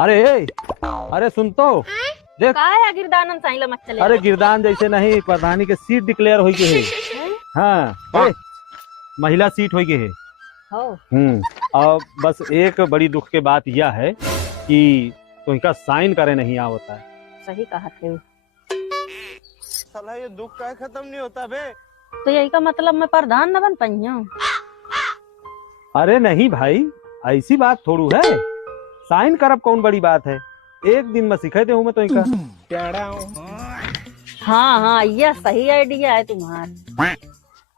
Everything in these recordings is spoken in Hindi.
अरे अरे सुन तो देख। का है गिरदानन साइला मत चले। अरे गिरदान जैसे नहीं, प्रधानी के सीट डिक्लेयर हो गए है। हाँ महिला सीट हो गए है। और बस एक बड़ी दुख के बात यह है कि तुमका साइन करे नहीं आवता है। सही कहा थे। साला ये दुख का खत्म नहीं होता बे। तो यही का मतलब मैं प्रधान न बन पाई हूँ। अरे नहीं भाई, ऐसी बात थोड़ू है। साइन करब कौन बड़ी बात है, एक दिन में सिखे दे हूँ मैं तो इनका। हाँ हाँ, यह सही आइडिया है तुम्हारा।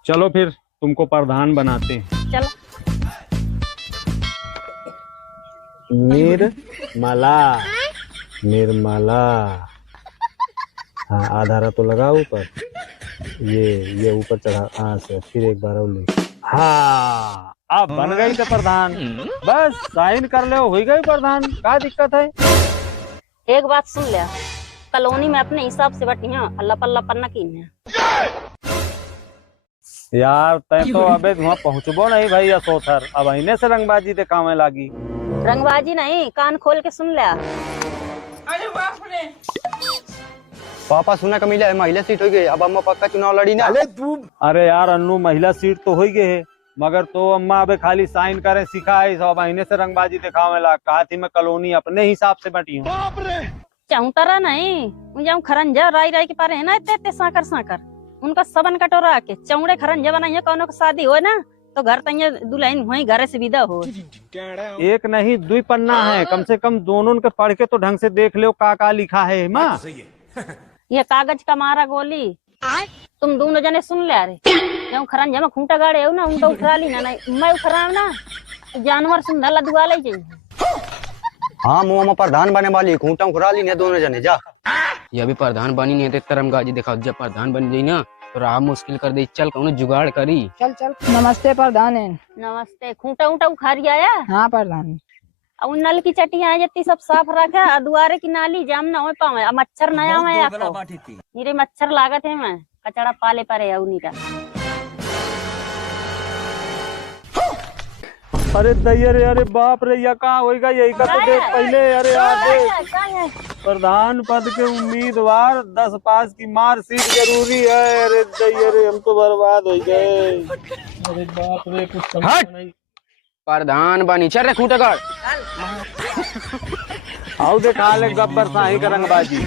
चलो फिर तुमको प्रधान बनाते हैं। चलो। निर्मला निर्मला। हाँ आधारा तो लगा ऊपर, ये ऊपर चढ़ा। हाँ से फिर एक बार और ले। हाँ अब बन गई तो प्रधान। बस साइन कर ले, हो गई प्रधान। क्या दिक्कत है? एक बात सुन लिया, कॉलोनी में अपने हिसाब से बटी है, अल्लाह पल्ला पन्ना की यार तय तो अबे वहाँ पहुँचबो नहीं भाई असोथर। अब इन्हें से रंगबाजी दिखावे लागी। रंगबाजी नहीं, कान खोल के सुन लिया। अरे बाप रे। पापा सुना कमीला है, महिला सीट हो गई। अब अम्मा पक्का चुनाव लड़ी ना। अरे यार अन्नू, महिला सीट तो हो गई है, मगर तो अम्मा अबे खाली साइन करे सिखा है। सब महीने से रंगबाजी दिखावे ला। कहा थी मैं कॉलोनी अपने हिसाब से बटी हूँ। चौतरा नहीं जाऊँ खरंजा राई राई के पारे है ना, इतने साकर साकर उनका सबन कटोरा के चौड़े खरंजा बनाइए। कौन को शादी हो ना तो घर तैयार दुल्हन वही घर से विदा हो। एक नहीं दुई पन्ना है, कम से कम दोनों के पढ़ के तो ढंग से देख लो का लिखा है माँ। ये कागज का मारा गोली। तुम दोनों जने सुन ले। अरे जब खरंजा में खूंटा गाड़े हो ना, उनका उठा ली ना। नहीं मैं उठा ना, जानवर सुंदर लदुआ ले चाहिए। हाँ मुँह प्रधान बने वाली खूंटा उखरा ली दोनों जने जा। ये अभी प्रधान बनी नहीं है, तरमगाजी दिखाओ। जब प्रधान बन गई ना तो राह मुश्किल कर दे। चल कौन जुगाड़ करी। चल चल। नमस्ते प्रधान। नमस्ते। खूंटा ऊंटा उखारी आया। हाँ प्रधान। और नल की चटिया जत्ती सब साफ रखा। दुआरे की नाली जाम ना हो पावे। मच्छर नया में मेरे मच्छर लागत है। मैं कचड़ा पाले परे उन्हीं का। अरे दैया रे, अरे बाप रे, या कहाँ होएगा यही का तो देख पहले। अरे यार प्रधान पद के उम्मीदवार 10 पास की मार्कशीट जरूरी है। अरे दैया रे, हम तो बर्बाद हो गए। अरे बाप रे, कुछ समझ नहीं। प्रधान बनी चल रे खूंटा गाड़। आओ देखा ले गब्बर साही का रंगबाजी।